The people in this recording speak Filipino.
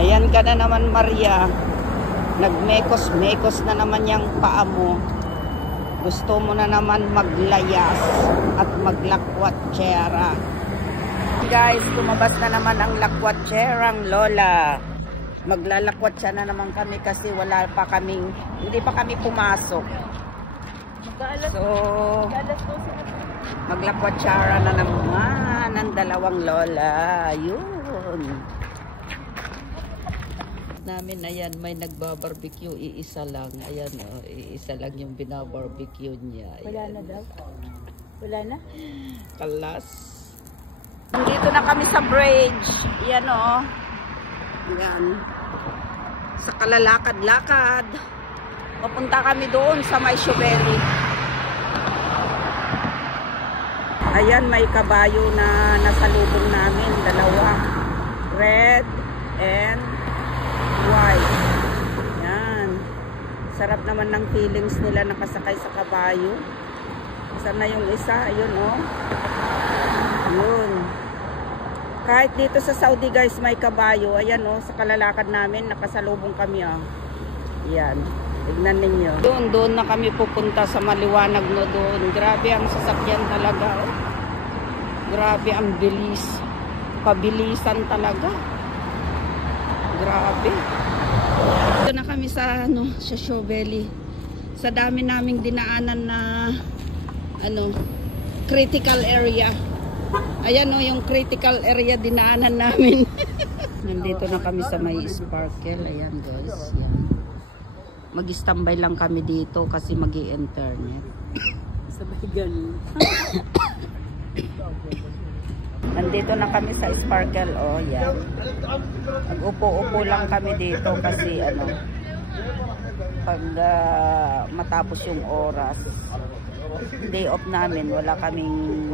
Ayan ka na naman, Maria. Nagmekos-mekos na naman yung paa mo. Gusto mo na naman maglayas at maglakwat-tsera. Guys, lumabas na naman ang lakwat-tserang Lola. Maglalakwat siya na naman kami kasi hindi pa kami pumasok. So, maglakwat-tsera na naman ang dalawang Lola. Yun. Namin, ayan, may nagbabarbecue, iisa lang. Ayan, oh, iisa lang yung binabarbecue niya. Ayan. Wala na daw? Wala na? Kalas. Dito na kami sa bridge. Ayan, oh. Ayan. Sa kalalakad-lakad. Papunta kami doon sa may Shubeli. Ayan, may kabayo na nasalubong namin. Dalawa. Red and white. Yan. Sarap naman ng feelings nila nakasakay sa kabayo. Sana yung isa. Ayun, oh. Yun. Kahit dito sa Saudi, guys, may kabayo. Ayan, oh. Sa kalalakad namin, nakasalubong kami, oh. Yan. Tignan ninyo. Doon na kami pupunta sa maliwanag no doon. Grabe ang sasakyan talaga, oh. Grabe ang bilis. Pabilisan talaga. Grabe. Ito na kami sa sa Shubeli. Sa dami naming dinaanan na critical area. Ayan, oh, yung critical area dinaanan namin. Nandito na kami sa may Sparkle. Ayan, guys. Yan. Mag-standby lang kami dito kasi magi-internet. Sabay ganun. Nandito na kami sa Sparkle, oh, yan. Nag-upo-upo lang kami dito kasi pag matapos yung oras, day off namin, wala kaming